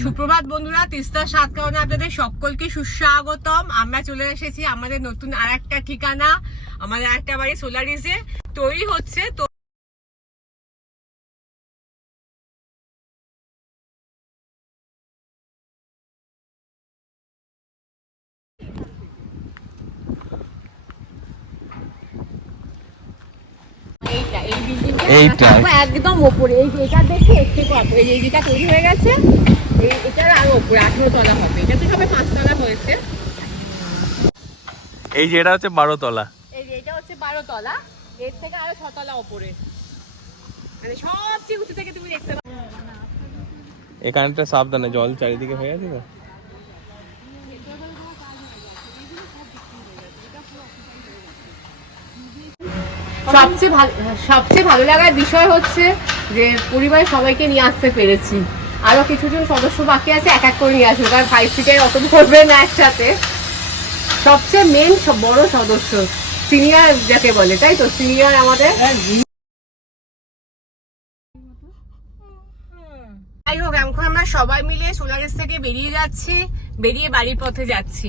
সুপ্রভাত বন্ধুরা, তিস্তার স্বাদ খাওয়ানো আপনাদের সকলকে সুস্বাগতম। আমরা চলে এসেছি আমাদের নতুন আরেকটা ঠিকানা, আমাদের আরেকটা বাড়ি সোলারিসে তৈরি হচ্ছে। তো একদম ওপরে এটা দেখে এই যেটা তৈরি হয়ে গেছে এটার আরো ওপরে 18 তলা হবে। এটা তো সবে 5 তলা হয়েছে। এই যে এটা হচ্ছে 12 তলা, এই যে এটা হচ্ছে 12 তলা, এর থেকে আরো 6 তলা ওপরে, মানে সবচেয়ে উঁচু থেকে তুমি দেখতে পাবে। এখানটা সাবধানে, জল চারিদিকে হয়ে আছে তো। সবচেয়ে ভালো লাগার বিষয় হচ্ছে যে পরিবারের সবাইকে নিয়ে আসতে পেরেছি। আরো কিছুজন সদস্য বাকি আছে, এক এক করে নিয়ে আসবো, কারণ 5 সিটের অত ধরবে না একসাথে। সবচেয়ে মেন বড় সদস্য সিনিয়র যাকে বলে, তাই তো? সিনিয়র আমাদের। যাই হোক, এখন আমরা সবাই মিলে সোলারিস থেকে বেরিয়ে যাচ্ছি, বেরিয়ে বাড়ির পথে যাচ্ছি।